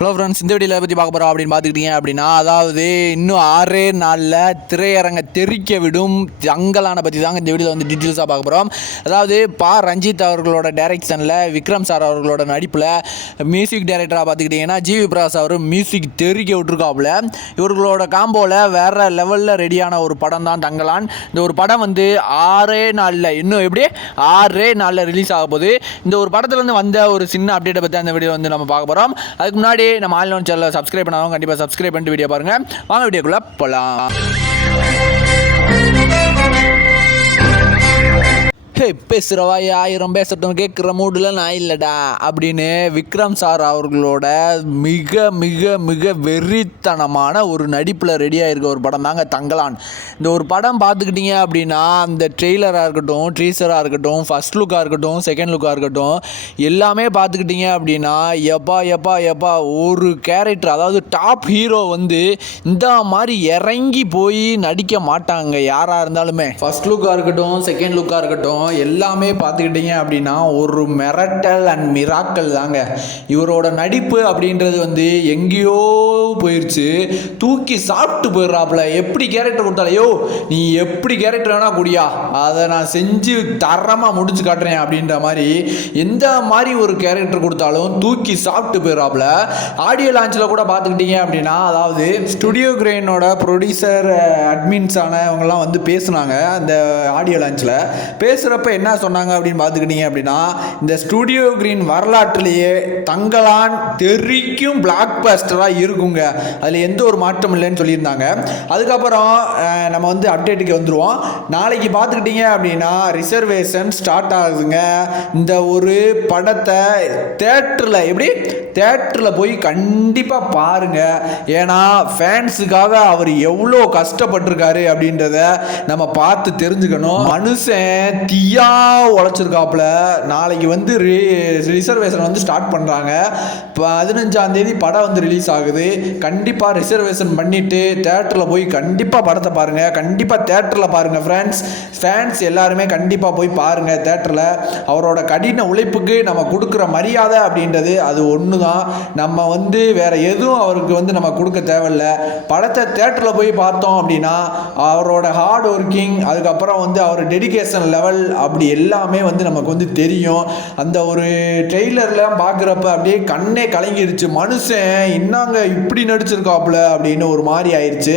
Hello friends இந்த வீடியோவில் பற்றி பார்க்க போகிறோம் அப்படின்னு பார்த்துக்கிட்டீங்க அப்படின்னா அதாவது இன்னும் ஆறே நாளில் திரையரங்க தெரிக்க விடும் ஜங்கலான பற்றி தாங்க இந்த வீடியோவில் வந்து டீட்டெயில்ஸாக பார்க்க போகிறோம் அதாவது பா. ரஞ்சித் அவர்களோட டைரக்ஷனில் விக்ரம் சார் அவர்களோட நடிப்பில் மியூசிக் டைரக்டராக பார்த்துக்கிட்டிங்கன்னா ஜிவி பிரகாஷ் அவர் மியூசிக் தெரிக்க விட்டுருக்காப்புல. இவர்களோட காம்போவில் வேறு லெவலில் ரெடியான ஒரு படம் தான் தங்கலான் இந்த ஒரு படம் வந்து ஆறே நாளில் இன்னும் எப்படி? ஆறே நாளில் ரிலீஸ் ஆக போகுது. இந்த ஒரு படத்துலேருந்து வந்த ஒரு சின்ன அப்டேட்டை பற்றி அந்த வீடியோ வந்து நம்ம பார்க்க போகிறோம் அதுக்கு முன்னாடி நம்ம ஆன்லைன் சேனலில் சப்ஸ்கிரைப் பண்ணாதவங்க கண்டிப்பாக சப்ஸ்கிரைப் பண்ணிட்டு வீடியோ பாருங்கள் வாங்க வீடியோக்குள்ளே போகலாம் ஹே பேசுகிறவாய் ஆயிரம் பேசட்டும் கேட்குற மூடில் நான் இல்லைடா. அப்படின்னு விக்ரம் சார் அவர்களோட மிக மிக மிக வெறித்தனமான ஒரு நடிப்பில் ரெடியாக இருக்க ஒரு படம் தாங்க தங்கலான். இந்த ஒரு படம் பார்த்துக்கிட்டீங்க அப்படின்னா அந்த ட்ரெய்லராக இருக்கட்டும் ட்ரீசராக இருக்கட்டும் ஃபஸ்ட் லுக்காக இருக்கட்டும் செகண்ட் லுக்காக இருக்கட்டும் எல்லாமே பார்த்துக்கிட்டீங்க அப்படின்னா எப்பா எப்பா எப்பா ஒரு கேரக்டர் அதாவது டாப் ஹீரோ வந்து இந்த மாதிரி இறங்கி போய் நடிக்க மாட்டாங்க யாராக இருந்தாலுமே. ஃபர்ஸ்ட் லுக்காக இருக்கட்டும் செகண்ட் லுக்காக இருக்கட்டும் எல்லாமே பார்த்துக்கிட்டீங்க அப்படின்னா ஒரு மிரட்டல் அண்ட் மிராக்கல் தாங்க. இவரோட நடிப்பு அப்படின்றது வந்து எங்கேயோ போயிடுச்சு தூக்கி சாப்பிட்டு போயிடுறாப்புல. எப்படி கேரக்டர் கொடுத்தாலையோ நீ எப்படி கேரக்டர் வேணால் குடியா. அதை நான் செஞ்சு தரமாக முடிச்சு காட்டுறேன் அப்படின்ற மாதிரி எந்த மாதிரி ஒரு கேரக்டர் கொடுத்தாலும் தூக்கி சாப்பிட்டு போயிடுறாப்புல. ஆடியோ லான்ச்சில் கூட பார்த்துக்கிட்டீங்க அப்படின்னா அதாவது ஸ்டுடியோ கிரெயினோட ப்ரொடியூசர் அட்மின்ஸான வந்து பேசுனாங்க. அந்த ஆடியோ லான்ச்சில் பேசுகிற பேசுகிறப்ப என்ன சொன்னாங்க அப்படின்னு பார்த்துக்கிட்டீங்க அப்படின்னா இந்த ஸ்டுடியோ கிரீன் வரலாற்றிலேயே தங்களான் தெரிக்கும் பிளாக் பஸ்டராக இருக்குங்க. அதில் எந்த ஒரு மாற்றம் இல்லைன்னு சொல்லியிருந்தாங்க. அதுக்கப்புறம் நம்ம வந்து அப்டேட்டுக்கு வந்துடுவோம் நாளைக்கு பார்த்துக்கிட்டீங்க அப்படின்னா ரிசர்வேஷன் ஸ்டார்ட் ஆகுதுங்க. இந்த ஒரு படத்தை தேட்டரில் எப்படி? தேட்டரில் போய் கண்டிப்பாக பாருங்க. ஏன்னா ஃபேன்ஸுக்காக அவர் எவ்வளோ கஷ்டப்பட்டிருக்காரு அப்படின்றத நம்ம பார்த்து தெரிஞ்சுக்கணும். மனுஷன் தீயா உழைச்சிருக்காப்புல. நாளைக்கு வந்து ரி ரிசர்வேஷன் வந்து ஸ்டார்ட் பண்ணுறாங்க பதினஞ்சாம் தேதி படம் வந்து ரிலீஸ் ஆகுது. கண்டிப்பாக ரிசர்வேஷன் பண்ணிவிட்டு தேட்டரில் போய் கண்டிப்பாக படத்தை பாருங்கள் கண்டிப்பாக தேட்டரில் பாருங்கள் ஃப்ரெண்ட்ஸ் ஃபேன்ஸ் எல்லாருமே கண்டிப்பாக போய் பாருங்கள் தேட்டரில் அவரோட கடின உழைப்புக்கு நம்ம கொடுக்குற மரியாதை அப்படின்றது அது ஒன்று தான் நம்ம வந்து வேறு எதுவும் அவருக்கு வந்து நம்ம கொடுக்க தேவையில்ல. படத்தை தேட்டரில் போய் பார்த்தோம் அப்படின்னா அவரோட ஹார்ட் ஒர்க்கிங் அதுக்கப்புறம் வந்து அவர் டெடிகேஷன் லெவல் அப்படி எல்லாமே வந்து நமக்கு வந்து தெரியும். அந்த ஒரு ட்ரெய்லர்லாம் பார்க்குறப்ப அப்படியே கண்ணே கலங்கிடுச்சு மனுஷன் இன்னாங்க இப்படி நடிச்சிருக்காப்புல? அப்படின்னு ஒரு மாதிரி ஆயிடுச்சு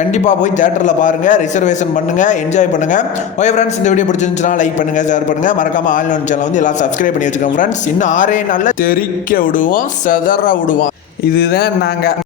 கண்டிப்பாக போய் தேட்டரில் பாருங்கள் ரிசர்வேஷன் பண்ணுங்கள் என்ஜாய் பண்ணுங்கள் ஓகே ஃப்ரெண்ட்ஸ் இந்த வீடியோ பிடிச்சிருந்துச்சுன்னா லைக் பண்ணுங்கள் ஷேர் பண்ணுங்கள் மறக்காமல் ஆன்லைன் சேனல் வந்து எல்லாம் சப்ஸ்கிரைப் பண்ணி வச்சுக்கோங்க ஃப்ரெண்ட்ஸ் இன்னும் ஆறே நாளில் தெரிக்க விடுவோம் செதற விடுவோம். இதுதான் நாங்கள்